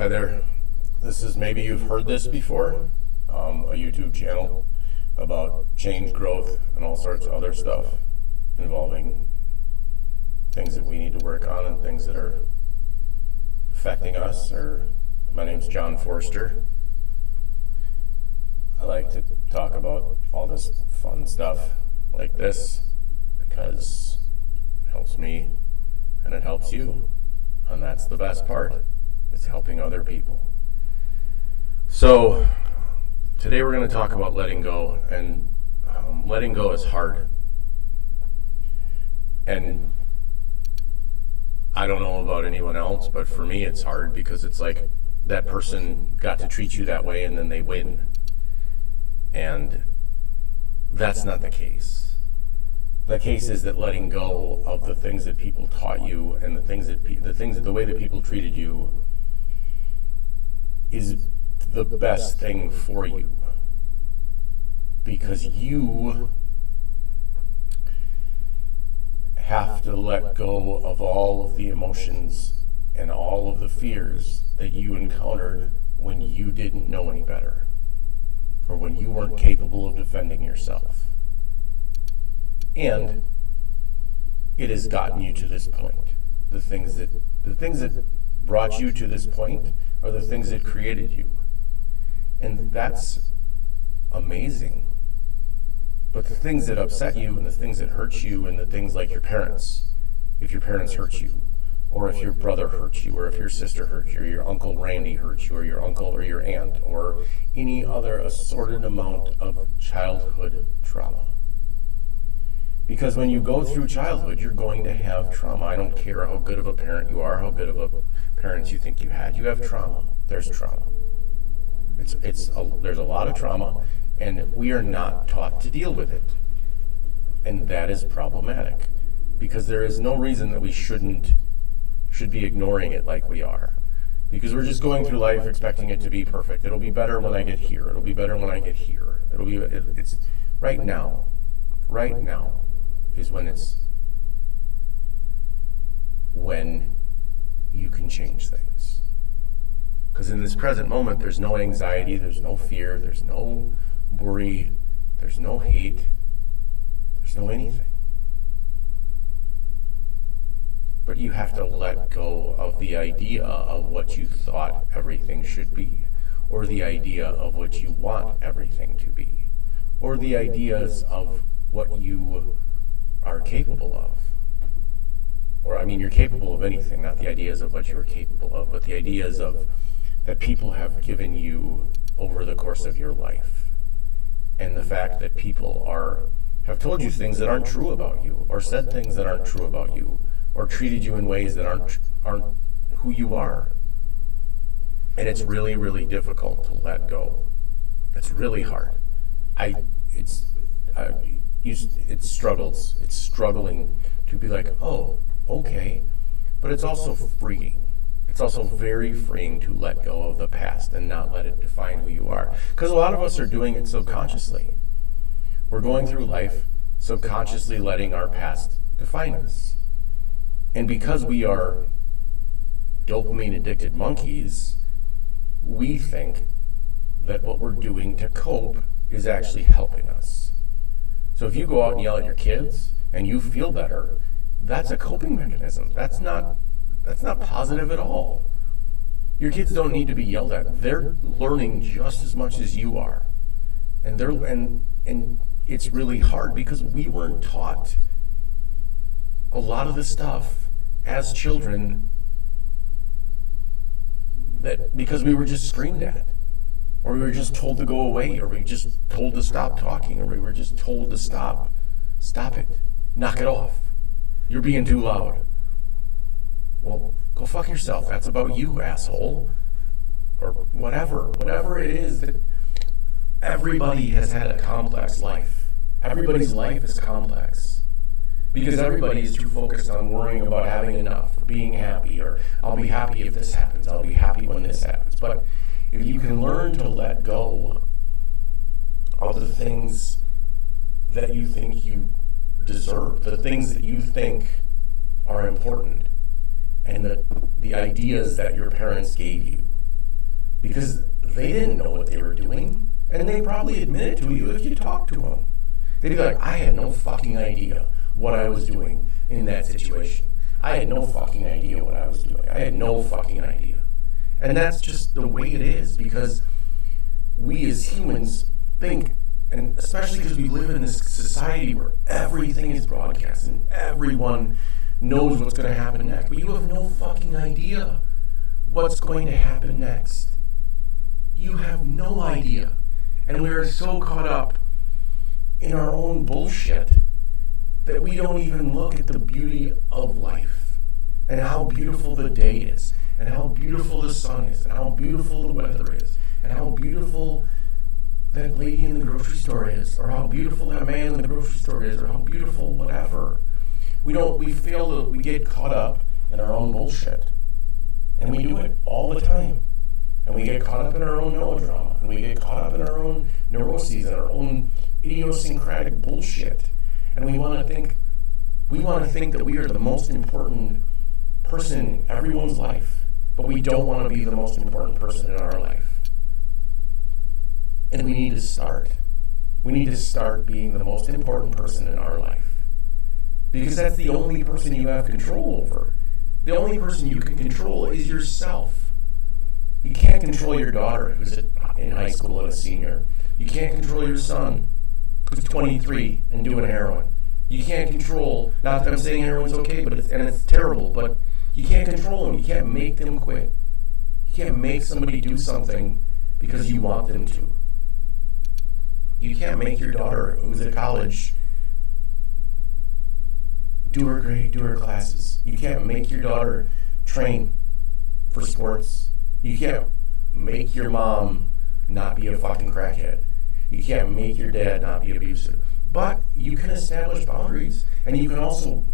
Hi there. This is, maybe you've heard this before, a YouTube channel about change, growth, and all sorts of other stuff involving things that we need to work on and things that are affecting us. My name's John Forster. I like to talk about all this fun stuff like this because it helps me and it helps you, and that's the best part. It's helping other people. So today we're going to talk about letting go, and letting go is hard. And I don't know about anyone else, but for me it's hard because it's like that person got to treat you that way and then they win. And that's not the case. The case is that letting go of the things that people taught you and the way that people treated you is the best thing for you, because you have to let go of all of the emotions and all of the fears that you encountered when you didn't know any better, or when you weren't capable of defending yourself. And it has gotten you to this point. The things that brought you to this point are the things that created you. And that's amazing. But the things that upset you and the things that hurt you and the things like your parents, if your parents hurt you, or if your brother hurt you, or if your sister hurt you, or your Uncle Randy hurt you, or your uncle or your aunt, or any other assorted amount of childhood trauma. Because when you go through childhood, you're going to have trauma. I don't care how good of a parent you are, how good of a parent you think you had. You have trauma. There's trauma. There's a lot of trauma, and we are not taught to deal with it. And that is problematic, because there is no reason that we should be ignoring it like we are. Because we're just going through life expecting it to be perfect. It'll be better when I get here. It'll be better when I get here. It's right now. Right now is when you can change things. Because in this present moment, there's no anxiety, there's no fear, there's no worry, there's no hate, there's no anything. But you have to let go of the idea of what you thought everything should be, or the idea of what you want everything to be, or the ideas of what you are capable of. You're capable of anything, not the ideas of what you're capable of, but the ideas of that people have given you over the course of your life. And the fact that people have told you things that aren't true about you, or said things that aren't true about you, or treated you in ways that aren't who you are. And it's really, really difficult to let go. It's really hard. It's struggling to be like, oh, okay. But it's also freeing. It's also very freeing to let go of the past and not let it define who you are. Because a lot of us are doing it subconsciously. We're going through life subconsciously letting our past define us. And because we are dopamine addicted monkeys, we think that what we're doing to cope is actually helping us. So if you go out and yell at your kids and you feel better, that's a coping mechanism. That's not positive at all. Your kids don't need to be yelled at. They're learning just as much as you are. And it's really hard because we weren't taught a lot of the stuff as children because we were just screamed at, or we were just told to go away, or we were just told to stop talking, or we were just told to stop it, knock it off, you're being too loud. Well, go fuck yourself. That's about you, asshole. Or whatever it is. That everybody has had a complex life. Everybody's life is complex. Because everybody is too focused on worrying about having enough, or being happy, or I'll be happy if this happens, I'll be happy when this happens. But if you can learn to let go of the things that you think you deserve, the things that you think are important, and the ideas that your parents gave you, because they didn't know what they were doing, and they probably admit it to you if you talk to them. They'd be like, I had no fucking idea what I was doing in that situation. I had no fucking idea what I was doing. I had no fucking idea. And that's just the way it is, because we as humans think, and especially because we live in this society where everything is broadcast and everyone knows what's going to happen next, but you have no fucking idea what's going to happen next. You have no idea. And we are so caught up in our own bullshit that we don't even look at the beauty of life and how beautiful the day is and how beautiful the sun is and how beautiful the weather is and how beautiful that lady in the grocery store is, or how beautiful that man in the grocery store is, or how beautiful whatever. We get caught up in our own bullshit. And we do it all the time. And we get caught up in our own melodrama. And we get caught up in our own neuroses and our own idiosyncratic bullshit. And we want to think that we are the most important person in everyone's life. But we don't want to be the most important person in our life. And we need to start. We need to start being the most important person in our life. Because that's the only person you have control over. The only person you can control is yourself. You can't control your daughter who's in high school and a senior. You can't control your son who's 23 and doing heroin. You can't control, not that I'm saying heroin's okay, but it's terrible, but you can't control them. You can't make them quit. You can't make somebody do something because you want them to. You can't make your daughter who's at college do her grade, do her classes. You can't make your daughter train for sports. You can't make your mom not be a fucking crackhead. You can't make your dad not be abusive. But you can establish boundaries, and you can also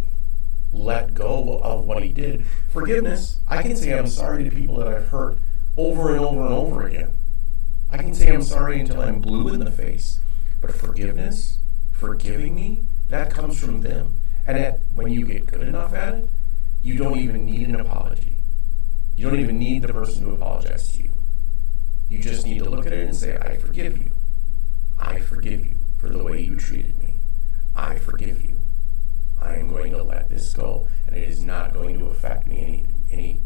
let go of what he did. Forgiveness, I can say I'm sorry to people that I've hurt over and over and over again. I can say I'm sorry until I'm blue in the face. But forgiveness, forgiving me, that comes from them. And when you get good enough at it, you don't even need an apology. You don't even need the person to apologize to you. You just need to look at it and say, I forgive you. I forgive you for the way you treated me. I forgive you. I am going to let this go, and it is not going to affect me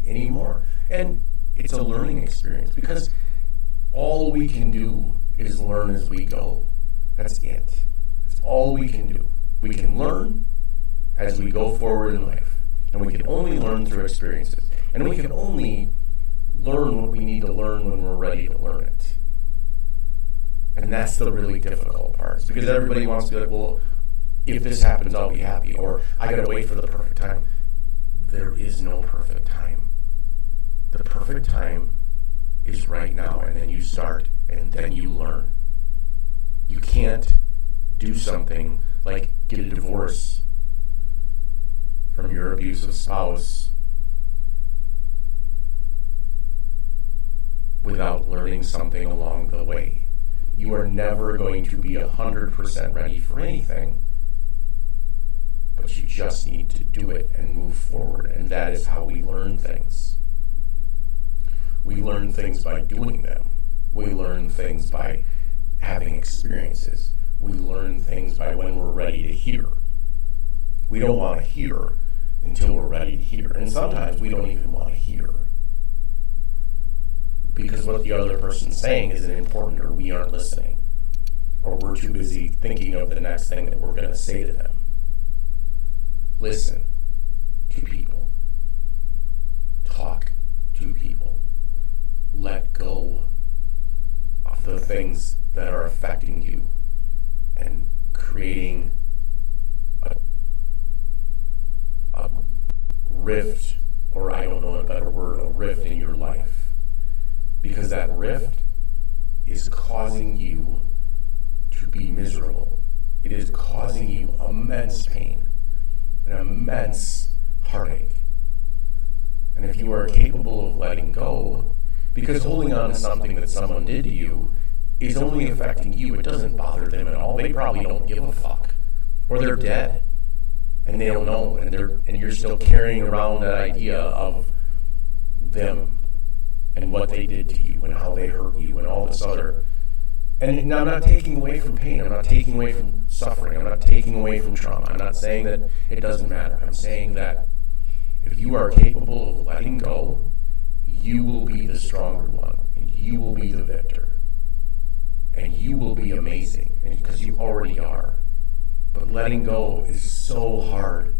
anymore. And it's a learning experience, because all we can do is learn as we go. That's it. That's all we can do. We can learn as we go forward in life. And we can only learn through experiences. And we can only learn what we need to learn when we're ready to learn it. And that's the really difficult part. Because everybody wants to be like, well, if this happens, I'll be happy. Or I gotta wait for the perfect time. There is no perfect time. The perfect time is right now, and then you start, and then you learn. You can't do something like get a divorce from your abusive spouse without learning something along the way. You are never going to be 100% ready for anything, but you just need to do it and move forward, and that is how we learn things. We learn things by doing them. We learn things by having experiences. We learn things by when we're ready to hear. We don't want to hear until we're ready to hear. And sometimes we don't even want to hear, because what the other person's saying isn't important, or we aren't listening, or we're too busy thinking of the next thing that we're going to say to them. Listen to people. Talk to people. Let go of the things that are affecting you and creating a rift, or I don't know a better word, a rift in your life. Because that rift is causing you to be miserable. It is causing you immense pain and immense heartache. And if you are capable of letting go, because holding on to something that someone did to you is only affecting you, it doesn't bother them at all. They probably don't give a fuck. Or they're dead, and they don't know, and you're still carrying around that idea of them. and what they did to you and how they hurt you and all this other. And I'm not taking away from pain. I'm not taking away from suffering. I'm not taking away from trauma. I'm not saying that it doesn't matter. I'm saying that if you are capable of letting go, you will be the stronger one, and you will be the victor. And you will be amazing, because you already are. But letting go is so hard.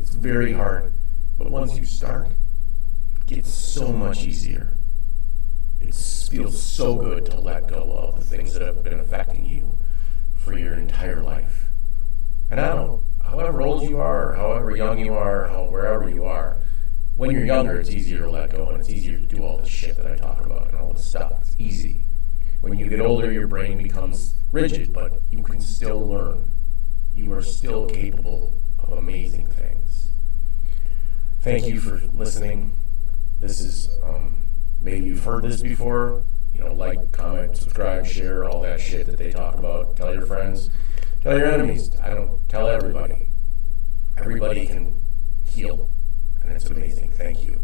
It's very hard. But once you start, it gets so much easier. It feels so good to let go of the things that have been affecting you for your entire life. And I don't know, however old you are, or however young you are, wherever you are, when you're younger, it's easier to let go, and it's easier to do all this shit that I talk about and all this stuff. It's easy. When you get older, your brain becomes rigid, but you can still learn. You are still capable of amazing things. Thank you for listening. This is, maybe you've heard this before. Like, comment, subscribe, share, all that shit that they talk about. Tell your friends. Tell your enemies. I don't tell everybody. Everybody can heal, and it's amazing. Thank you.